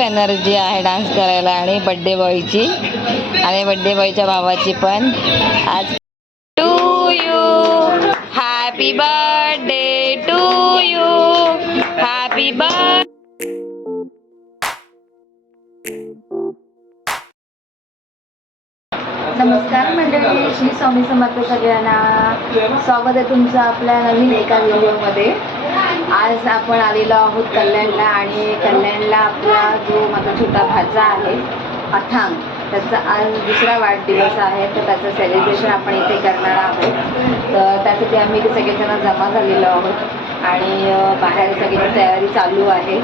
फुल energy आहे dance करायला आणि बड्डे बॉयची आणि बड्डे बॉयच्या भावाची पण. आज to you happy birthday to you happy birth नमस्कार मंडळी श्री स्वामी समर्थ सगळ्यांना. स्वागत आहे तुमचं आपल्या नवीन एका व्हिडिओमध्ये आज आपण आलेलो आहोत कल्याणला आणि कल्याणला आपला जो माझा छोटा भाचा आहे अथांग त्याचा आज दुसरा वाढदिवस आहे तर त्याचं सेलिब्रेशन आपण इथे करणार आहोत. तर त्यासाठी आम्ही सगळेजण जमा झालेलो आहोत आणि बाहेर सगळी तयारी चालू आहे.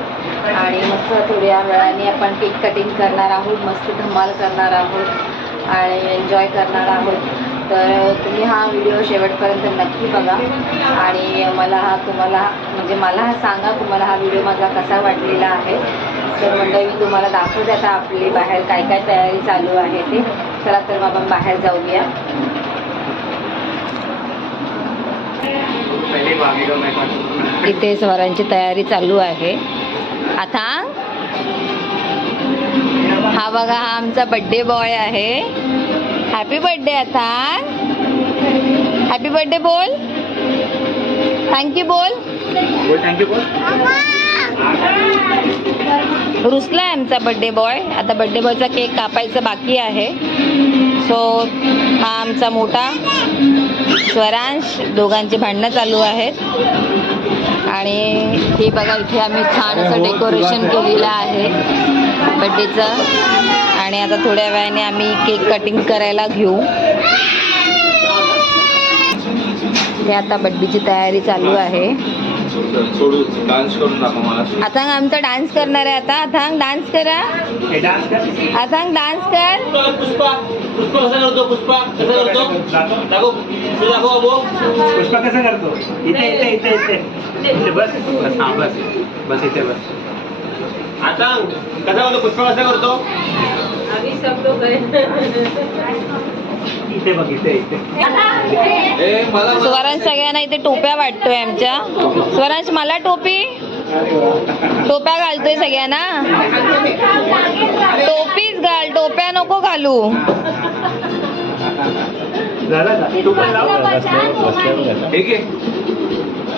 आणि मस्त थोड्या वेळाने आपण केक कटिंग करणार आहोत मस्त धमाल करणार आहोत आणि एन्जॉय करणार आहोत. तर तुम्ही हा व्हिडिओ शेवटपर्यंत नक्की बघा. आणि मला हा तुम्हाला म्हणजे मला हा सांगा तुम्हाला हा व्हिडिओ माझा कसा वाटलेला आहे. तर मंडळी मी तुम्हाला दाखवते आता आपली बाहेर काय काय तयारी चालू आहे ते. चला तर मग आपण बाहेर जाऊया. इथे स्वरांची तयारी चालू आहे. आता हा बघा हा आमचा बड्डे बॉय आहे. हॅपी बर्थडे आता हॅपी बर्थडे बोल थँक्यू बोल बोल रुसलाय आमचा बड्डे बॉय आता बड्डे बॉयचा केक कापायचा बाकी आहे. सो हा आमचा मोठा स्वरांश. दोघांची भांडणं चालू आहेत. आणि हे बघा इथे आम्ही छान असं डेकोरेशन केलेलं आहे. बड्डेचं आणि आता थोड्या वेळाने आम्ही केक कटिंग करायला घेऊ. हे आता बड्डेची तयारी चालू आहे. अथांग आमचा डान्स करणार आहे आता. अथांग डान्स करा. हे डान्स कर. अथांग डान्स कर. पुष्पा पुष्पा कसा करतो पुष्पा? कसा करतो? दाखव. तू दाखव अबो. पुष्पा कसं करतो? इथे इथे. इथे इथे. इथे बस. बस हा बस. बस इथे बस. आता कसा करतो पुष्पा कसा करतो? इथे बघ इथे इथे. ए मला स्वरांश सगळ्यांना इथे टोप्या वाटतोय आमच्या. स्वरांश मला टोपी? टोप्या घालतोय सगळ्यांना. टोपीच घाल टोप्या नको घालू. ठीक आहे.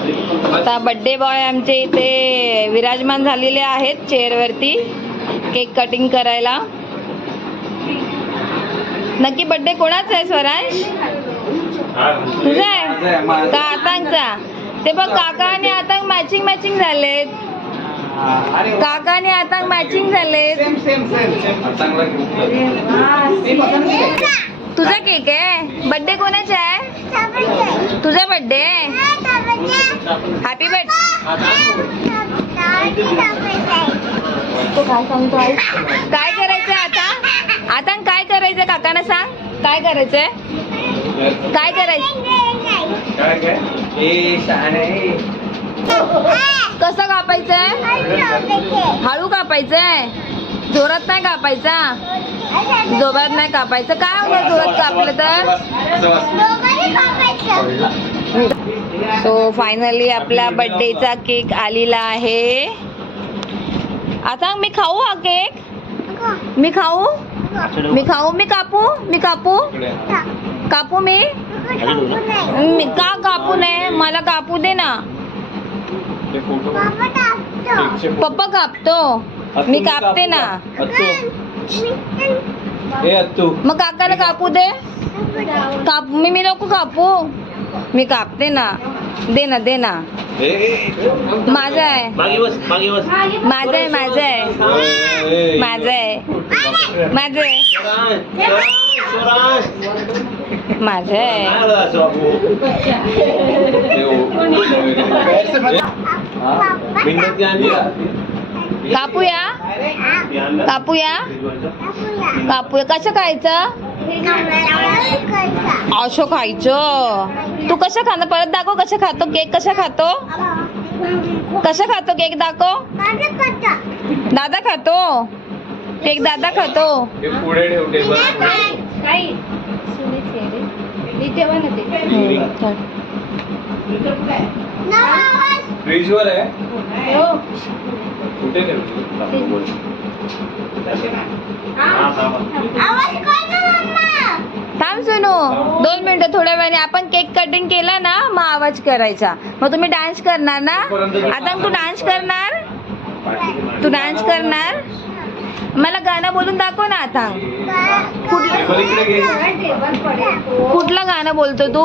आता बड्डे बॉय आमचे इथे विराजमान झालेले आहेत चेअरवरती केक कटिंग करायला. नक्की बड्डे कोणाचा आहे स्वरांश तुझा आहे? का आतांगचा ते बघ काका आणि आतांग मॅचिंग मॅचिंग झालेत. काका आणि आतांग मॅचिंग झालेत. तुझा केक आहे? बड्डे कोणाचा आहे? तुझा बड्डे हॅपी बर्थडे काय करायचं करायचंय आता? आता काय करायचं काकांना सांग? काय करायचंय? काय करायचं? कसं कापायचंय? हळू कापायचंय? जोरात नाही कापायचा? जोरात नाही कापायचं. काय होणार जोरात कापलं तर? सो फायनली आपल्या बर्थडेचा केक आलेला आहे. आता मी खाऊ हा केक मी खाऊ? मी खाऊ? मी कापू? मी कापू? कापू मी? मी का कापू नये? मला कापू दे ना. पप्पा कापतो. मी कापते ना. ए अत्तू मग काकाला कापू दे काप मी मी नको कापू मी कापते ना दे ना दे ना ए, ए, माझं आहे मागे बस मागे बस माझं आहे माझं आहे ए, ए. माझं आहे माझं आहे स्वराज स्वराज माझं आहे कापूया? कापूया? कापूया. कसं खायचं? असं खायचं. तू कसं खाणं परत दाखव कसं खातो. केक कसं खातो? कसं खातो? केक दाखव. दादा खातो. केक दादा खातो. हे पुढे ठेव टेबल. फ्रीज वर आहे कुठे थांब सुनू दोन मिनिटं थोड्या वेळाने. आपण केक कटिंग केला ना मग आवाज करायचा. मग तुम्ही डान्स करणार ना? आता तू डान्स करणार? तू डान्स करणार? मला गाणं बोलून दाखव ना आता. कुठलं कुठलं गाणं बोलतो तू?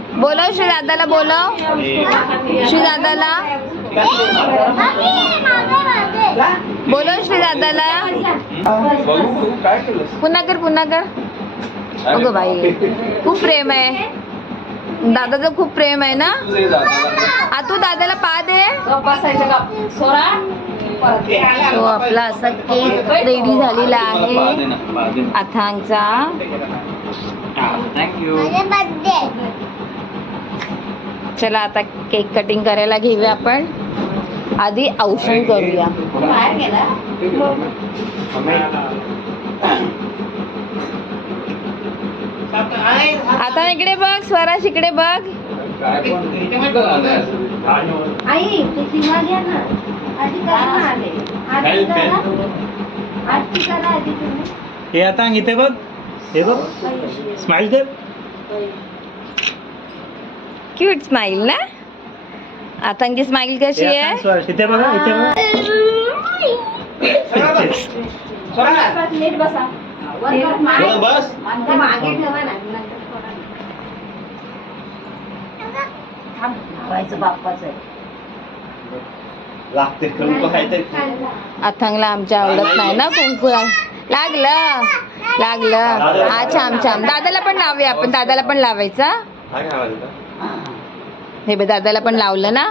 बोलव श्री दादाला बोलव. श्री दादाला. बोलव श्री दादाला. पुन्हा कर पुन्हा कर. अगं बाई खूप प्रेम आहे. दादाचं खूप प्रेम आहे ना? आ तू दादाला पा दे. तो आपला असा केक रेडी झालेला आहे. अथांगचा थँक्यू चला आता केक कटिंग करायला घेऊया आपण. आधी औषण करूया. आता इकडे बघ स्वराज इकडे बघ. काय? आई तू सीमा घ्या ना. आधी करा ना आले. आधी काय करा. आधी करा आधी तुम्ही. हे आता इथे बघ. हे बघ. स्माइल कर. क्यूट स्माइल ना? आतांची स्माइल कशी आहे? इथे बघा अथांगला आमच्या आवडत नाही ना कुंकू? लागलं लागलं. हा छान छान दादाला पण लावूया आपण. दादाला पण लावायचा हा काय आवाज होता? हे. बे दादाला पण लावलं ना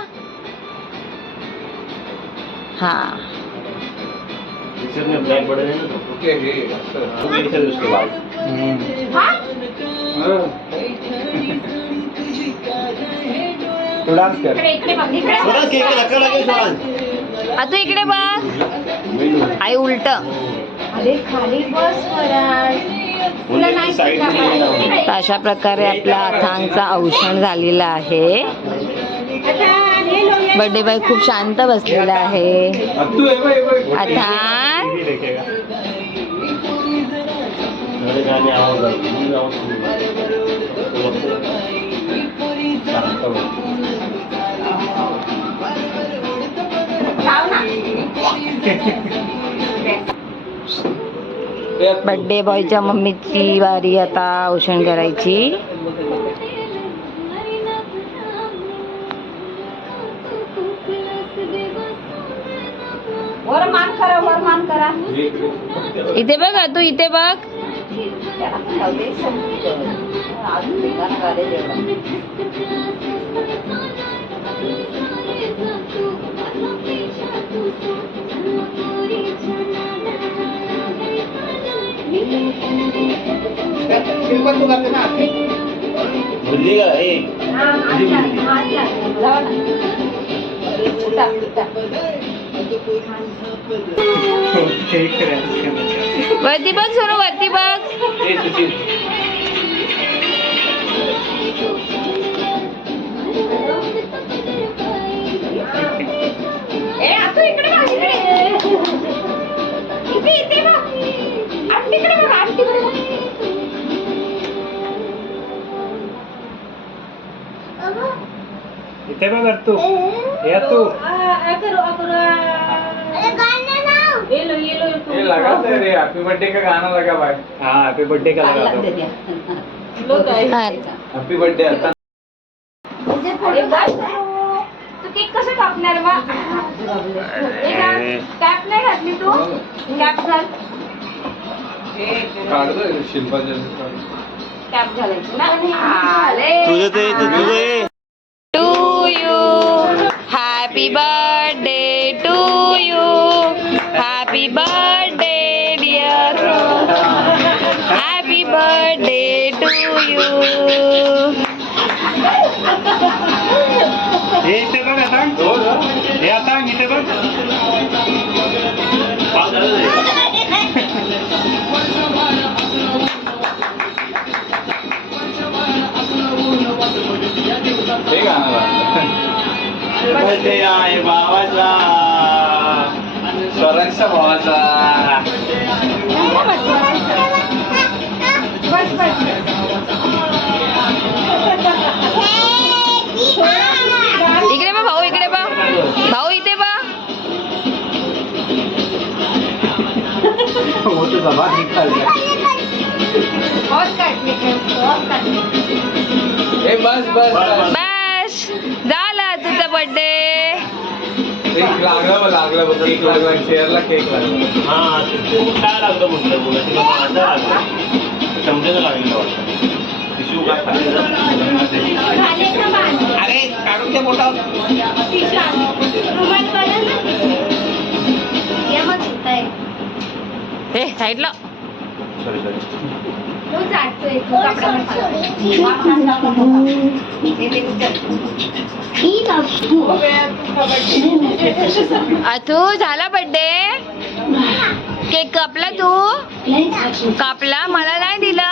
हा हे. बघ बघ. तू इकडे बघ आई उलट. अरे खाली बस अशा प्रकारे आपला अथांगचा औषण झालेला आहे. बर्थडे बाय खूप शांत बसलेला आहे. अथांग बर्थडे बॉयच्या मम्मीची वारी आता औषण करायची. वर मान करा वर मान करा. इथे बघ तू इथे बघ. भुलली वरती बघ सोनू वरती बघ. इथे बघ तू या तू आ, करो, आ, करो, आ. ये लो, ये लो, ये लो. ये लगा दे रे हैप्पी बर्थडे का गाना लगा भाई हाँ हैप्पी बर्थडे का लगा दो हा. हैप्पी बर्थडे आता अरे बस. तू केक कसं कापणार मग कॅप नाही घातली तू कॅप घाल काढतोय शिल्पाच्या कॅप घालायची ना आले. तुझं ते तुझं हॅपी बर्थडे स्वरांचा भावाचा इकडे बा भाऊ इकडे बा भाऊ इथे बा होतं बाबा निघाल ए बस बस बस बस केक लागला लागला बघ, केक लागला चेअरला केक लागला हा ते काय लागतं म्हटलं मुलं तिला लागलं. लागलेलं वाटतं. अरे काढून ते मोठा. हे साईडला. सॉरी सॉरी अथू झाला बर्थडे केक कापला तू? कापला? मला नाही दिला.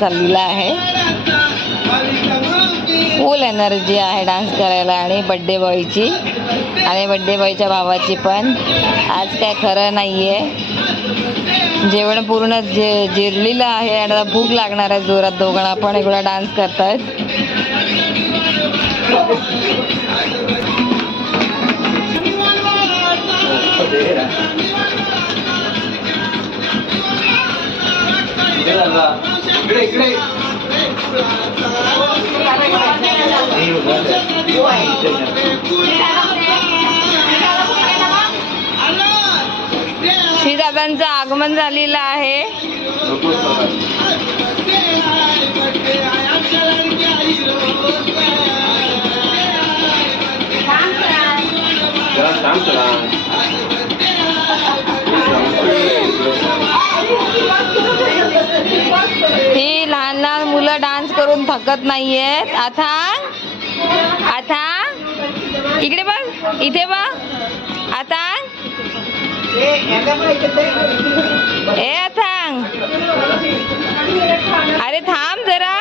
चाललेला आहे. फुल एनर्जी आहे डान्स करायला आणि बड्डे बॉयची आणि बड्डे बॉयच्या भावाची पण. आज काय खरं नाही आहे जेवण पूर्ण जे जिरलेलं आहे आणि आता भूक लागणार आहे जोरात. दोघांना पण एवढा डान्स करतायत इकडे. इकडे श्रीदादांचं आगमन झालेलं आहे. काम करा थकत नाहीयेत आता? आता? इकडे बघ. इथे बघ. आता? ए अथांग अरे थांब जरा.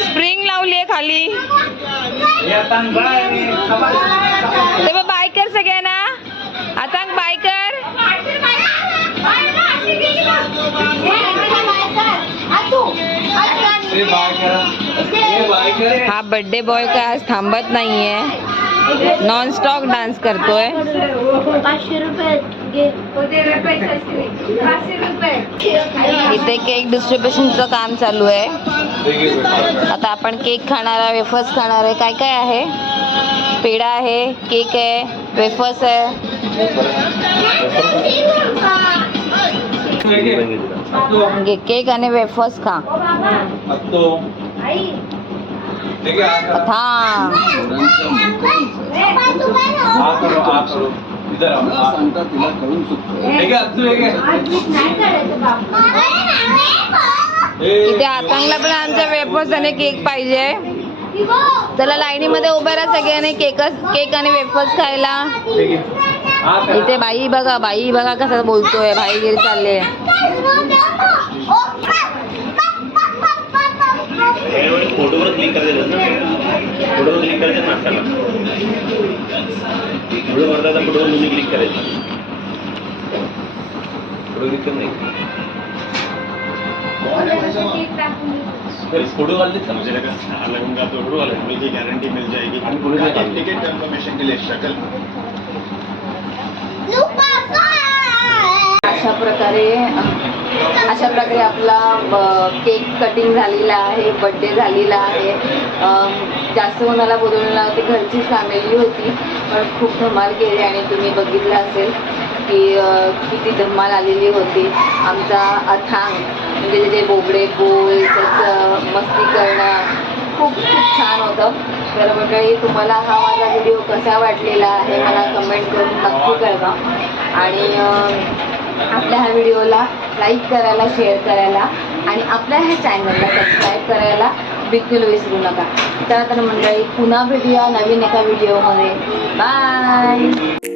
स्प्रिंग लावली आहे खाली. ते बघ बाय कर सगळ्यांना. अथांग बाय कर. बाय करा. हा बर्थडे बॉय काय आज थांबत नाहीये. नॉन स्टॉप डान्स करतोय इथे केक डिस्ट्रीब्युशनचं काम चालू आहे. हे. आता आपण केक खाणार आहे वेफर्स खाणार आहे. काय काय आहे? पेढा आहे केक आहे वेफर्स आहे. हे केक आणि वेफर्स खा. अत्तो. घे, करा. था करो, करो. इधर आओ, घे, अत्तू, घे. ए, इथे आतंगला पण आमच्या वेफर्स आणि केक पाहिजे चला लाईनीमध्ये उभे राहा सगळ्यांनी केकच केक आणि वेफर्स खायला. इथे बाई बघा बाई बघा कसं बोलतोय भाईगिरी चालले फोटोवर क्लिक करायचं ना? फोटोवर क्लिक करायचं ना त्याला व्हिडिओ करता फोटोवर तुम्ही क्लिक करायचं. फोटो क्लिक कर नाही. फोटो घालते का मुझे लगा हार लगूंगा तो उड़ू वाला? की गारंटी मिल जाएगी. हम एक टिकट कंफर्मेशन के लिए शक्ल? अशा प्रकारे अशा प्रकारे आपला केक कटिंग झालेला आहे बड्डे झालेला आहे. जास्त कोणाला बोलवलं नव्हते घरची फॅमिली होती. पण खूप धमाल केली आणि तुम्ही बघितलं असेल की किती धमाल आलेली होती. आमचा अथांग म्हणजे जे बोबडे बोल त्याचं मस्ती करणं खूप खूप छान होतं. तर मंडळी तुम्हाला हा माझा व्हिडिओ कसा वाटलेला आहे मला कमेंट करून नक्की कळवा. आणि आपल्या ह्या व्हिडिओला लाईक करायला शेअर करायला आणि आपल्या ह्या चॅनलला सबस्क्राईब करायला बिलकुल विसरू नका. तर मंडळी पुन्हा भेटूया नवीन एका व्हिडिओमध्ये. बाय!